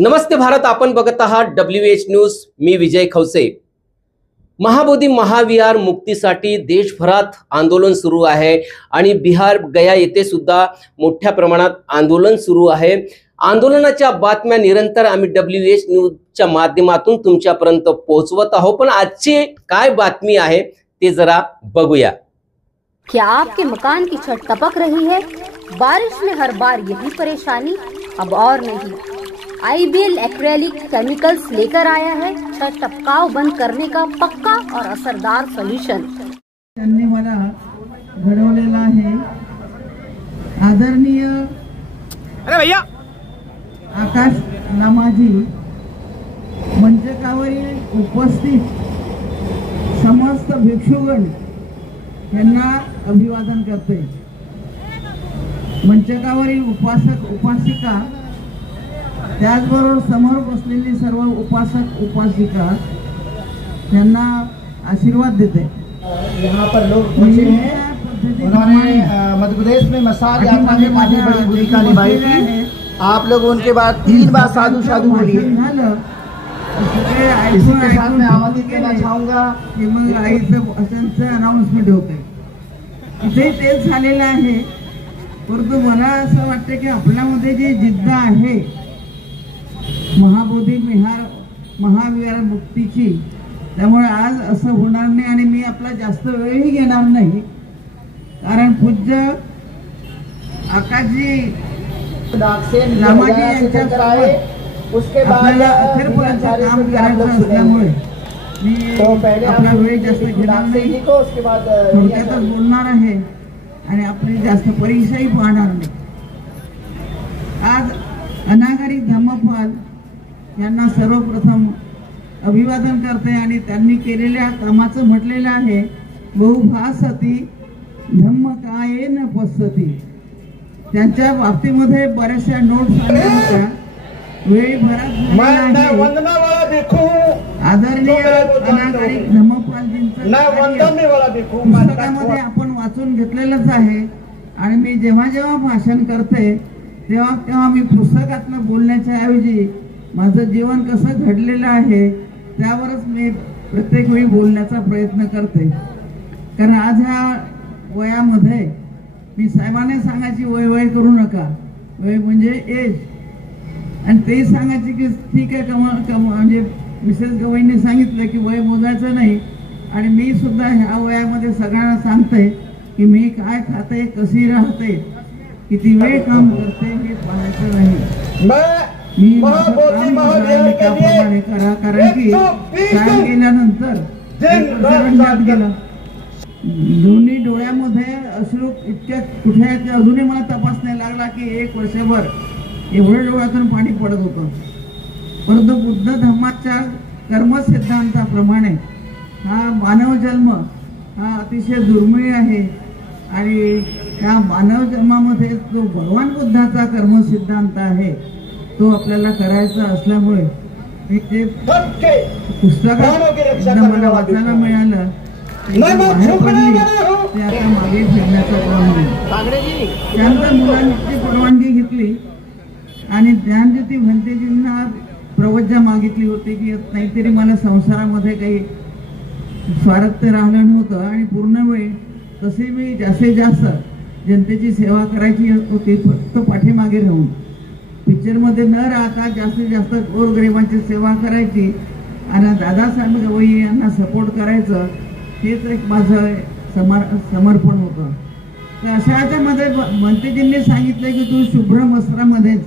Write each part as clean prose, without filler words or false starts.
नमस्ते भारत, आपण बघत आहात WH न्यूज। मी विजय खवसे। महाबोधी महाविहार मुक्तीसाठी देशभरात आंदोलन सुरू आहे आणि बिहार गया येथे सुद्धा मोठ्या प्रमाणात आंदोलन सुरू आहे। आंदोलनाच्या बातम्या निरंतर आम्ही WH न्यूजच्या माध्यमातून तुमच्यापर्यंत पोहोचवत आहोत, पण आजची काय बातमी आहे ते जरा बघूया। क्या आपके मकान की छत टपक रही है? बारिश में हर बार यही परेशानी, अब और नहीं। IBL एक्रेलिक केमिकल्स लेकर आया है छत टपकाव बंद करने का पक्का और असरदार सोल्यूशन। त्यांनी मला घडवलेला आहे। आदरणीय अरे भैया आकाश नामाजी मंचकावरील उपस्थित समस्त भिक्षुगण यांना अभिवादन करते। मंचकावरील उपासक उपासिका त्याचबरोबर समोर बसलेली सर्व उपासक उपासिका यांना आशीर्वाद देते। यहाँ पर लोग पहुंचे हैं, उन्होंने मध्य प्रदेश में मसाल यात्रा में काफी बड़ी भूमिका निभाई थी। आप लोग उनके बाद 3 बार साधु साधु बोलिए। इसी के साथ मैं आमंत्रित करना चाहूंगा की मग आईचं असंचं अनाउन्समेंट होते। इथे तेच झालेलं आहे, परंतु मला असं वाटतं की आपल्यामध्ये जी जिद्द आहे महाबोधी महाविहार मुक्तीची, त्यामुळे आज असं होणार नाही आणि मी आपला जास्त वेळही घेणार नाही, कारण पूज्य आकाशजी नामाजी यांच्या उसके बाद आपल्याला अखेरपर्यंत काम करायचं असल्यामुळे मी आपला वेळ जास्त घेणार नाही, थोडक्यातच बोलणार आहे आणि आपली जास्त परीक्षाही पाहणार नाही। आज अनागरिक धम्मपाल यांना सर्वप्रथम अभिवादन करते आणि त्यांनी केलेल्या कामाचं म्हटलेलं आहे, बहुभासती धम्म कायेन पसती। त्यांच्या बाबतीमध्ये बऱ्याचशा नोट्स आल्या होत्या, वेळी भरात आदरणीय अनागरिक धम्मपालजींचं पुस्तकामध्ये आपण वाचून घेतलेलंच आहे आणि मी जेव्हा जेव्हा भाषण करते तेव्हा तेव्हा मी पुस्तकातनं बोलण्याच्या ऐवजी माझं जीवन कसं घडलेलं आहे त्यावरच मी प्रत्येक वेळी बोलण्याचा प्रयत्न करते। कारण आज ह्या वयामध्ये मी साहेबांनी सांगायची वय वय करू नका, वय म्हणजे एज, आणि तेही सांगायचे की ठीक आहे म्हणजे मिसेस गवईंनी सांगितलं की वय मोजायचं नाही, आणि मी सुद्धा ह्या वयामध्ये सगळ्यांना सांगते की मी काय खाते, कशी राहते, किती वेळ काम करते हे पाहायचं नाही। मी त्याप्रमाणे करा, कारण की शाळेत गेल्यानंतर गेला दोन्ही डोळ्यामध्ये अश्रू इतक्या कुठे अजूनही मला तपास नाही लागला की 1 वर्षभर एवढं डोळ्यातून पाणी पडत होतं। परंतु बुद्ध धर्माच्या कर्मसिद्धांताप्रमाणे हा मानव जन्म हा अतिशय दुर्मिळ आहे आणि त्या मानव जन्मामध्ये जो भगवान बुद्धाचा कर्मसिद्धांत आहे तो आपल्याला करायचा असल्यामुळे ते पुस्तकात मला वाचायला मिळालं, बाहेर पडली ते आता मागे फिरण्याचा क्रम आहे। त्यानंतर मुलांची परवानगी घेतली आणि ज्ञानज्योती भंतेजींना प्रवज्जा मागितली होती की नाहीतरी मला संसारामध्ये काही स्वारथ्य राहिलं नव्हतं आणि पूर्ण वेळ तसे मी जास्तीत जास्त जनतेची सेवा करायची होती, फक्त पाठीमागे राहून पिक्चरमध्ये न राहता जास्तीत जास्त गोरगरिबांची सेवा करायची आणि दादासाहेब गवई यांना सपोर्ट करायचं, हेच एक माझं समर्पण होतं। तर अशा याच्यामध्ये भंतेजींनी सांगितलं की तू शुभ्र वस्त्रामध्येच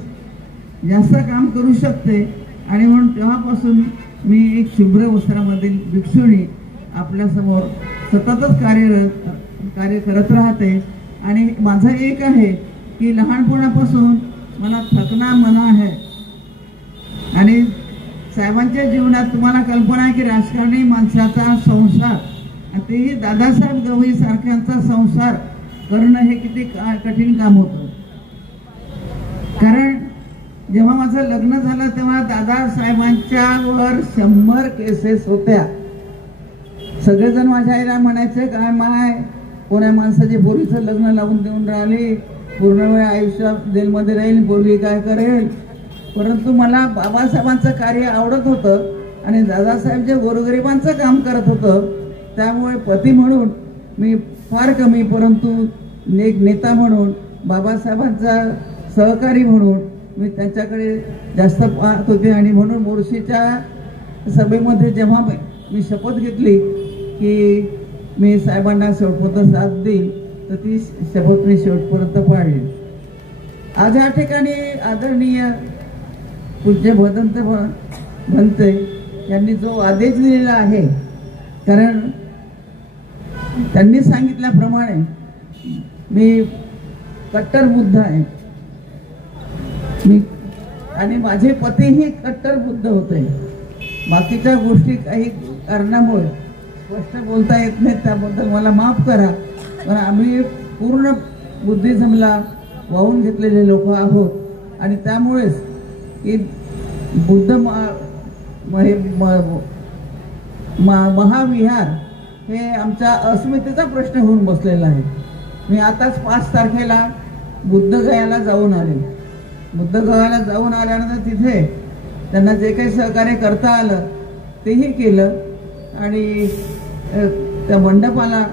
जास्त काम करू शकते, आणि म्हणून तेव्हापासून मी एक शुभ्र वस्त्रामधील भिक्षुणी आपल्यासमोर सततच कार्य करत राहते। आणि माझं एक आहे की लहानपणापासून मला थकना मना है, आणि साहेबांच्या जीवनात तुम्हाला कल्पना आहे की राजकारणी माणसाचा संसार, तेही दादासाहेब गवई सारख्यांचा संसार करणं हे किती कठीण काम होतं। कारण जेव्हा माझं लग्न झालं तेव्हा दादासाहेबांच्या वर 100 केसेस होत्या। सगळेजण माझ्या आईला म्हणायचे काय माय कोण्या माणसाची पोरीचं लग्न लावून देऊन राहिली, पूर्ण वेळ आयुष्य जेलमध्ये राहील, पोरगी काय करेल, परंतु मला बाबासाहेबांचं कार्य आवडत होतं आणि दादासाहेब जे गोरगरिबांचं काम करत होतं, त्यामुळे पती म्हणून मी फार कमी, परंतु एक नेता म्हणून, बाबासाहेबांचा सहकारी म्हणून मी त्यांच्याकडे जास्त पाहत होते. आणि म्हणून मोर्शीच्या सभेमध्ये जेव्हा मी शपथ घेतली की मी साहेबांना शेवटपर्यंत साथ देईल, तर ती शपथ मी शेवटपर्यंत पाळली. आज या ठिकाणी आदरणीय पूज्य भदंत भंते यांनी जो आदेश दिलेला आहे, कारण त्यांनी सांगितल्याप्रमाणे मी कट्टर बुद्ध आहे, मी आणि माझे पतीही कट्टर बुद्ध होते. बाकीच्या गोष्टी काही कारणामुळे स्पष्ट बोलता येत नाही, त्याबद्दल मला माफ करा. पण आम्ही पूर्ण बुद्धिझमला वाहून घेतलेले लोक आहोत आणि त्यामुळेच की बुद्ध महाविहार हे आमच्या अस्मितेचा प्रश्न होऊन बसलेला आहे. मी आताच 5 तारखेला बुद्धगयाला जाऊन आले. बुद्धगयाला जाऊन आल्यानंतर तिथे त्यांना जे काही सहकार्य करता आलं तेही केलं आणि त्या मंडपाला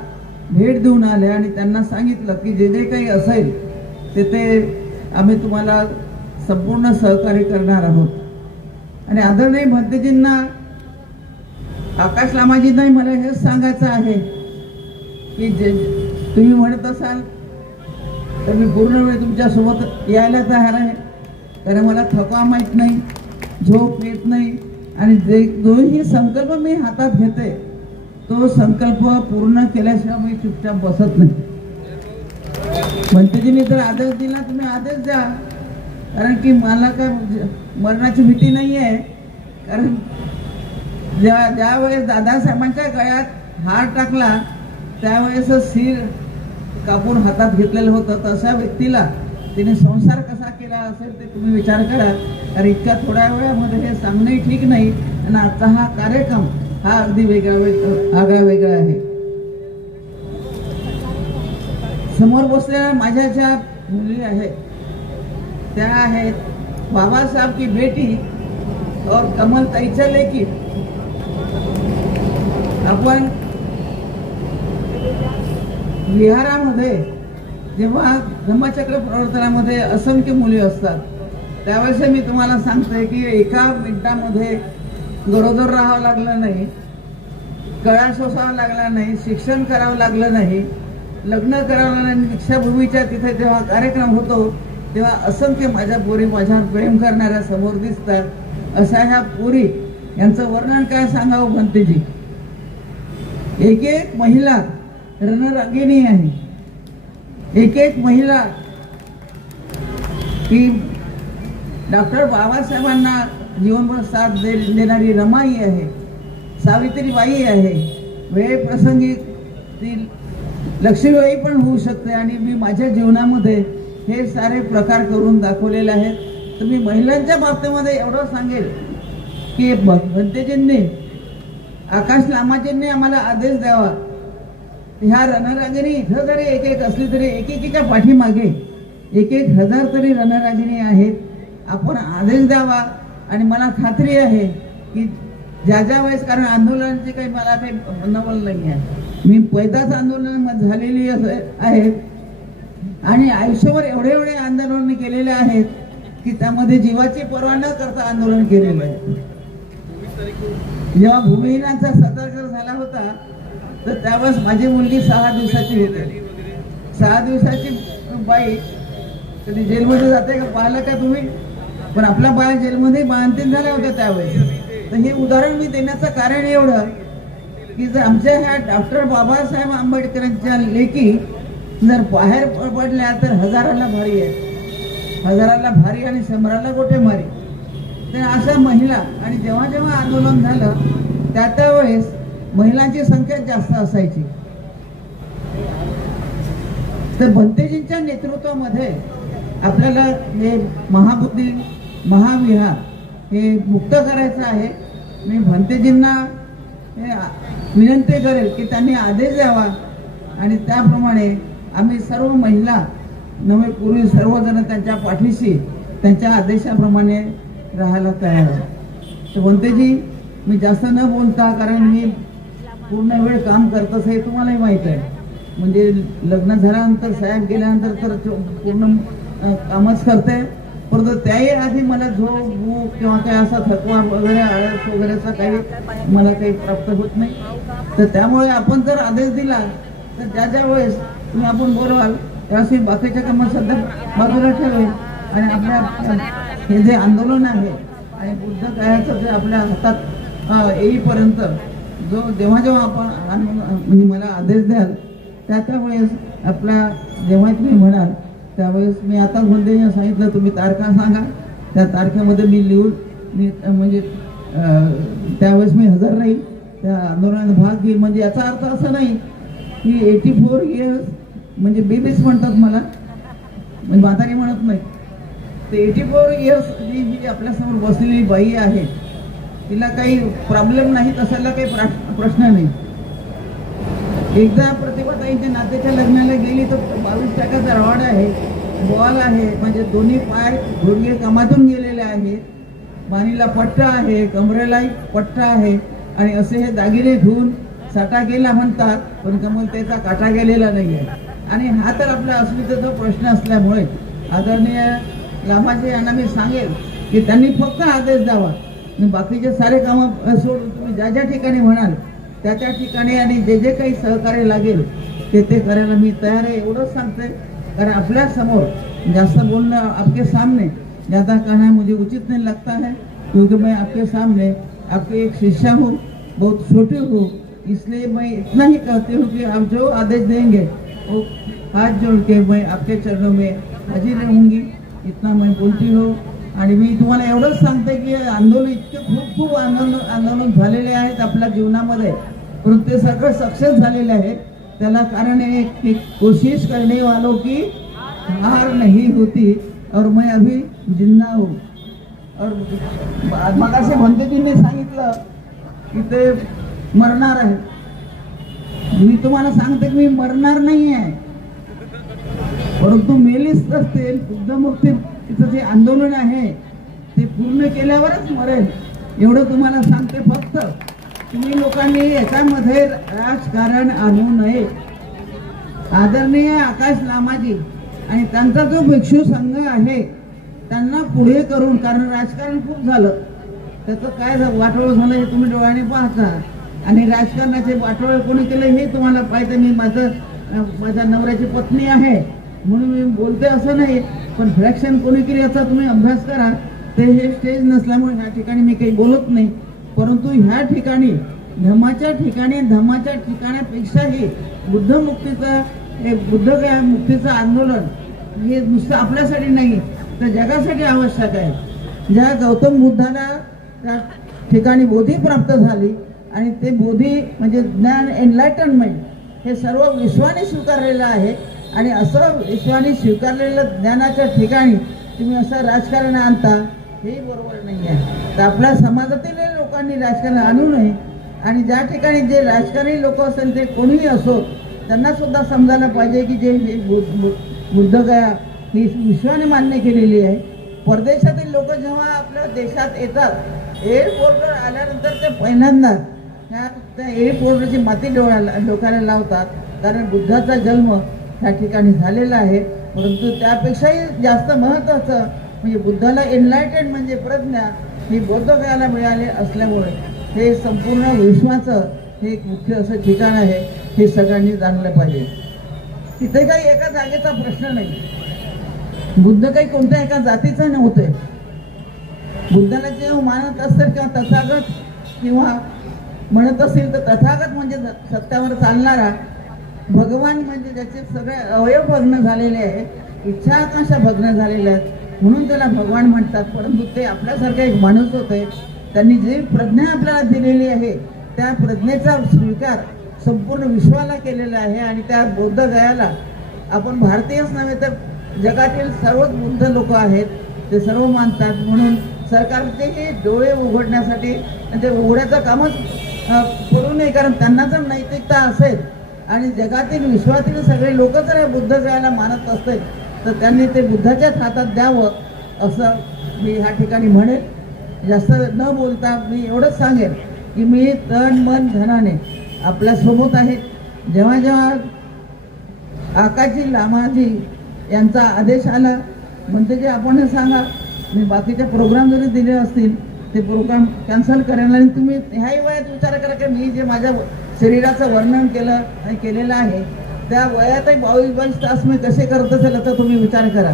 भेट देऊन आले आणि त्यांना सांगितलं की जे जे काही असेल ते आम्ही तुम्हाला संपूर्ण सहकार्य करणार आहोत. आणि आदरणीय भंतेजींना, आकाश लामाजींनाही मला हेच सांगायचं आहे की जे तुम्ही म्हणत असाल तर मी पूर्ण वेळ तुमच्यासोबत यायला तयार आहे, कारण मला थकवा माहीत नाही, झोप येत नाही आणि जोही संकल्प मी हातात घेते तो संकल्प पूर्ण केल्याशिवाय मी चुपचाप बसत नाही. भंतेजींनी जर आदेश दिला तुम्ही आदेश द्या, कारण की मला काय मरणाची भीती नाही आहे. कारण ज्या वेळेस दादासाहेबांच्या गळ्यात हार टाकला त्यावेळेस सिर कापून हातात घेतलेलं होतं, तशा व्यक्तीला तिने संसार कसा केला असेल ते तुम्ही विचार करा. कारण इतक्या थोड्या वेळामध्ये हे सांगणंही ठीक नाही आणि आजचा हा कार्यक्रम हा अगदी वेगळा आहे. समोर बसलेल्या माझ्या ज्या मुली आहेत त्या आहेत बाबासाहेब की बेटी और कमल ताईच्या लेकी. आपण विहारामध्ये जेव्हा धम्मचक्र प्रवर्तनामध्ये असंख्य मुली असतात त्यावेळेस मी तुम्हाला सांगते की एका मिनिटामध्ये गरोदर राहावं लागलं नाही, कळा सोसावा लागला नाही, शिक्षण करावं लागलं नाही, लग्न करावं नाही. दीक्षाभूमीच्या तिथे जेव्हा कार्यक्रम होतो तेव्हा असंख्य माझ्या पोरी माझ्यावर प्रेम करणाऱ्या समोर दिसतात. अशा ह्या पोरी यांचं वर्णन काय सांगावं भंतेजी. एक एक महिला रणरागिणी आहे, एक एक महिला की डॉक्टर बाबासाहेबांना जीवनभर साथ देणारी रमाई आहे, सावित्रीबाई आहे, वेळे प्रसंगी ती लक्ष्मीबाई पण होऊ शकते. आणि मी माझ्या जीवनामध्ये हे सारे प्रकार करून दाखवलेले आहेत. तर मी महिलांच्या बाबतीमध्ये एवढं सांगेल की भंतेजींनी, आकाश लामाजींनी आम्हाला आदेश द्यावा. ह्या रणरागिणी इथं जरी एक एक असली तरी एकेकीच्या पाठीमागे 1,000 तरी रणरागिणी आहेत. आपण आदेश द्यावा. आणि मला खात्री आहे की ज्या वेळेस, कारण आंदोलनाची काही मला काही नवल नाही आहे, मी पैदाच आंदोलन झालेली आहे आणि आयुष्यभर एवढे आंदोलन केलेले आहेत की त्यामध्ये जीवाची पर्वा न करता आंदोलन केलेलं आहे. जेव्हा भूमिहीनाचा सत्याग्रह झाला होता तर त्यावेळेस माझी मुलगी 6 दिवसाची होती. 6 दिवसाची बाई कधी जेलमध्ये जाते का पाहिलं का तुम्ही? पण आपल्या बाया जेलमध्ये बांधतीन झाल्या होत्या त्यावेळेस. तर हे उदाहरण मी देण्याचं कारण एवढं की जर आमच्या ह्या डॉक्टर बाबासाहेब आंबेडकरांच्या लेखी जर बाहेर पडल्या तर 1000ला भारी आहे, 1000ला भारी आणि 100ला गोटे मारी. तर अशा महिला, आणि जेव्हा जेव्हा आंदोलन झालं त्यावेळेस महिलांची संख्या जास्त असायची. तर भंतेजींच्या नेतृत्वामध्ये आपल्याला हे महाबुद्धी महाविहार हे मुक्त करायचं आहे. मी भंतेजींना विनंती करेल की त्यांनी आदेश द्यावा आणि त्याप्रमाणे आम्ही सर्व महिला नवे पुरुष सर्वजण त्यांच्या पाठीशी त्यांच्या आदेशाप्रमाणे राहायला तयार आहे. तर भंतेजी, मी जास्त न बोलता, कारण मी पूर्ण वेळ काम करत असं हे तुम्हालाही माहीत आहे. म्हणजे लग्न झाल्यानंतर, साहेब गेल्यानंतर तर पूर्ण कामच करते. परंतु त्याही आधी मला झोप भूक किंवा काय असा थकवा वगैरे आळस वगैरेचा काही मला काही प्राप्त होत नाही. तर त्यामुळे आपण जर आदेश दिला तर ज्या वेळेस तुम्ही आपण बोलवाल त्यावेळेस मी बाकीच्या कामात सध्या बाजूला ठेवेल आणि आपल्या हे जे आंदोलन आहे आणि बुद्ध कायाचं जे आपल्या हातात येईपर्यंत जेव्हा आपण म्हणजे मला आदेश द्याल त्यावेळेस आपल्या जेव्हा तुम्ही म्हणाल त्यावेळेस मी आता बोलते सांगितलं, तुम्ही तारखा सांगा, त्या तारखेमध्ये मी लिहून म्हणजे त्यावेळेस मी हजर राहील, त्या आंदोलनात भाग घेईल. म्हणजे याचा अर्थ असं नाही की 84 इयर्स म्हणजे बेबीच म्हणतात मला, म्हणजे म्हातारी म्हणत नाही. ते 84 इयर्स जी आपल्यासमोर बसलेली बाई आहे तिला काही प्रॉब्लेम नाही, तसाला काही प्रश्न नाही. एकदा प्रतिभाताईंच्या नात्याच्या लग्नाला गेली तर 22% रॉड आहे, बॉल आहे, म्हणजे दोन्ही पाय गुडघे कामातून गेलेले आहेत, मानीला पट्टा आहे, कमरेलाही पट्टा आहे आणि असे हे दागिने घेऊन साठा गेला म्हणतात, पण कमलतेचा काटा गेलेला नाही आहे. आणि हा तर आपला अस्मितेचा प्रश्न असल्यामुळे आदरणीय लामाजी यांना मी सांगेल की त्यांनी फक्त आदेश द्यावा. बाकीचे सारे कामं सोडून तुम्ही ज्या ठिकाणी म्हणाल त्या ठिकाणी आणि जे काही सहकार्य लागेल ते करायला मी तयार आहे, एवढंच सांगते. कारण आपल्या समोर जास्त बोलणं आपके सामने ज़्यादा कहना मुझे उचित नहीं लगता है, क्योंकि मैं आपके सामने आपके एक शिष्या हूँ, बहुत छोटी हूँ, इसलिए मैं इतना ही कहती हूँ कि आप जो आदेश देंगे वो हाथ जोड़ के मैं आपके चरणों में हाजिर रहूँगी, इतना मैं बोलती हूँ. आणि मी तुम्हाला एवढंच सांगते की आंदोलन इतके खूप आंदोलन झालेले आहेत आपल्या जीवनामध्ये, परंतु ते सगळं सक्सेस झालेले आहे. त्याला कारण एक कोशिश करने वालों की हार नहीं होती और मैं अभी जिंदा हूँ. और मगाशी भंतेजींनी सांगितलं की ते मरणार आहे. मी तुम्हाला सांगते की मी मरणार नाही आहे, परंतु मेलीच असते. बुद्धमुक्तीचं जे आंदोलन आहे ते पूर्ण केल्यावरच मरेल, एवढं तुम्हाला सांगते. फक्त तुम्ही लोकांनी याच्यामध्ये राजकारण आणू नये. आदरणीय आकाश लामाजी आणि त्यांचा जो भिक्षू संघ आहे त्यांना पुढे करून, कारण राजकारण खूप झालं, त्याचं काय वाटोळ झालं हे तुम्ही डोळ्याने पाहता. आणि राजकारणाचे वाटोळे कोणी केले हे तुम्हाला पाहिजे. मी माझ्या नवऱ्याची पत्नी आहे म्हणून मी बोलते असं नाही, पण फ्रॅक्शन कोणी केली याचा तुम्ही अभ्यास करा. ते हे स्टेज नसल्यामुळे ह्या ठिकाणी मी काही बोलत नाही. परंतु ह्या ठिकाणी धम्माच्या ठिकाणापेक्षाही बुद्धमुक्तीचं हे बुद्धगया मुक्तीचं आंदोलन हे नुसतं आपल्यासाठी नाही तर जगासाठी आवश्यक आहे. ज्या गौतम बुद्धाला त्या ठिकाणी बोधी प्राप्त झाली आणि ते बोधी म्हणजे ज्ञान, एनलायटनमेंट हे सर्व विश्वाने स्वीकारलेलं आहे. आणि असं विश्वाने स्वीकारलेलं ज्ञानाच्या ठिकाणी तुम्ही असं राजकारण आणता हे बरोबर नाही आहे. तर आपल्या समाजातील लोकांनी राजकारण आणू नये. आणि ज्या ठिकाणी जे राजकारणी लोक असेल ते कोणीही असो त्यांना सुद्धा समजायला पाहिजे की जे बुद्धगया ही विश्वाने मान्य केलेली आहे. परदेशातील लोक जेव्हा आपल्या देशात येतात एअरपोर्टवर आल्यानंतर ते पहिल्यांदा त्या एअरपोर्टवरची माती डोक्याला लावतात, कारण बुद्धाचा जन्म त्या ठिकाणी झालेला आहे. परंतु त्यापेक्षाही जास्त महत्त्वाचं म्हणजे बुद्धाला एनलायटेड म्हणजे प्रज्ञा ही बौद्धगयाला मिळाले असल्यामुळे हे संपूर्ण विश्वाचं हे एक मुख्य असं ठिकाण आहे. हे सगळ्यांनी जाणलं पाहिजे. तिथे काही एका जागेचा प्रश्न नाही. बुद्ध काही कोणत्या एका जातीचा नव्हते. बुद्धाला जेव्हा मानत असेल किंवा तथागत किंवा म्हणत असेल तर तथागत म्हणजे सत्यावर चालणारा, भगवान म्हणजे ज्याचे सगळे अवयव भग्न झालेले आहे, इच्छा आकांक्षा भग्न झालेल्या आहेत म्हणून त्याला भगवान म्हणतात. परंतु ते आपल्यासारखे एक माणूस होते. त्यांनी जी प्रज्ञा आपल्याला दिलेली आहे त्या प्रज्ञेचा स्वीकार संपूर्ण विश्वाला केलेला आहे. आणि त्या बौद्धगयाला आपण भारतीयच नव्हे तर जगातील सर्वच बुद्ध लोक आहेत ते सर्व मानतात. म्हणून सरकारचे डोळे उघडण्यासाठी ते उघड्याचं कामच करू नये, कारण त्यांना जर नैतिकता असेल आणि जगातील विश्वातील सगळे लोक जर या बुद्धगयाला मानत असतील तर त्यांनी ते बुद्धाच्याच हातात द्यावं असं मी ह्या ठिकाणी म्हणेल. जास्त न बोलता मी एवढंच सांगेन की मी तन मन धनाने आपल्या सोबत आहे. जेव्हा जेव्हा आकाशजी लामाजी यांचा आदेश आला म्हणते की आपण हे सांगा, मी बाकीचे प्रोग्राम जरी दिले असतील ते प्रोग्राम कॅन्सल करायला, आणि तुम्ही ह्याही वयात विचार करा की मी जे माझ्या शरीराचं वर्णन केलं आणि केलेलं आहे त्या वयातही 22 तास मी कसे करत असेल तर तुम्ही विचार करा.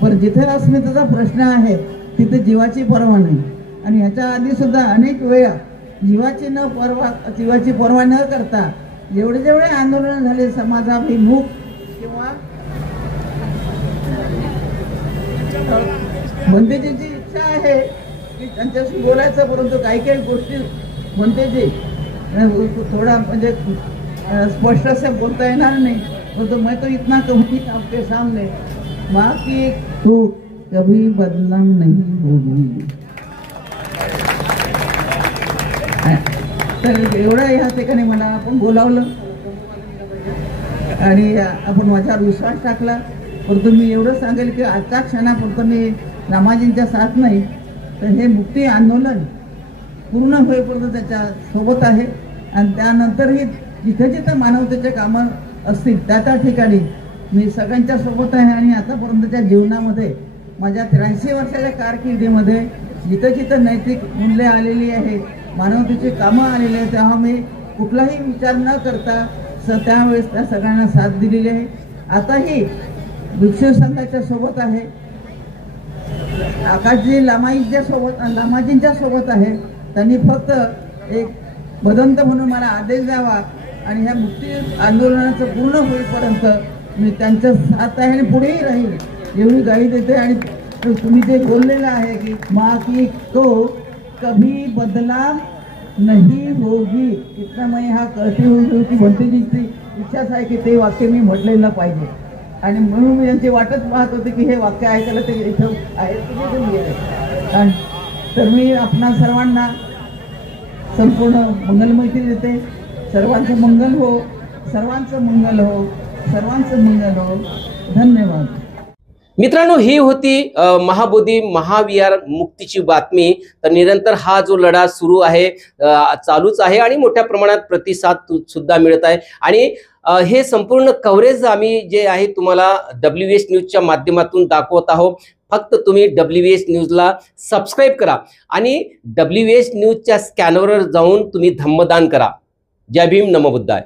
पण जिथे अस्मितेचा प्रश्न आहे तिथे जीवाची पर्वा नाही. आणि ह्याच्या आधी सुद्धा अनेक वेळा जीवाची पर्वा न करता जेवढे आंदोलन झाले समाजाभिमुख किंवा म्हणतेची इच्छा आहे की त्यांच्याशी बोलायचं, परंतु काही गोष्टी म्हणतेची थोडा म्हणजे स्पष्ट से बोलता येणार नाही. परंतु मैं तो इतना कहूँगी आपके सामने, माँ की तू कभी बदनाम नहीं होगी. तर एवढं या ठिकाणी मला आपण बोलावलं आणि आपण माझ्यावर विश्वास टाकला. परंतु मी एवढं सांगेल की आजच्या क्षणापुरतं मी रामाजींच्या साथ नाही, तर हे मुक्ती आंदोलन पूर्ण होईपर्यंत त्याच्या सोबत आहे. आणि त्यानंतरही जिथे जिथे मानवतेचे कामं असतील त्या ठिकाणी मी सगळ्यांच्या सोबत आहे. आणि आतापर्यंतच्या जीवनामध्ये माझ्या 83 वर्षाच्या कारकिर्दीमध्ये जिथं जिथं नैतिक मूल्य आलेली आहे, मानवतेची कामं आलेली आहे, तेव्हा मी कुठलाही विचार न करता त्यावेळेस त्या सगळ्यांना साथ दिलेली आहे. आताही भिक्षू संघाच्या सोबत आहे, आकाशजी लामाजींच्या सोबत आहे. त्यांनी फक्त एक बदंत म्हणून मला आदेश द्यावा आणि ह्या मुक्ती आंदोलनाचं पूर्ण होईपर्यंत मी त्यांच्या साथ आहे आणि पुढेही राहील एवढी ग्वाही देते. आणि तुम्ही जे बोललेलं आहे की माँ की तो कभी बदलाव नहीं होगी, इतना मैं हा कहती हूँ की भंतेजींची इच्छाच आहे की ते वाक्य मी म्हटलेलं पाहिजे. आणि म्हणून मी त्यांची वाटच पाहत होते की हे वाक्य ऐकायला ते इथं आहे तुम्ही गेले. तर मी आपणा सर्वांना संपूर्ण मंगलमैत्री देते. सर्वांचं मंगल हो, सर्वांचं मंगल हो, सर्वांचं मंगल हो. धन्यवाद. मित्रांनो, ही होती महाबोधी महाविहार मुक्तीची बातमी. तर निरंतर हा जो लढा सुरू आहे, चालूच आहे आणि मोठ्या प्रमाणात प्रतिसाद सुद्धा मिळत आहे. आणि हे संपूर्ण कव्हरेज आम्ही जे आहे तुम्हाला WH न्यूजच्या माध्यमातून दाखवत आहोत. फक्त तुम्ही WH न्यूजला सबस्क्राईब करा आणि WH न्यूजच्या स्कॅनरवर जाऊन तुम्ही धम्मदान करा. जय भीम, नमो बुद्धाय.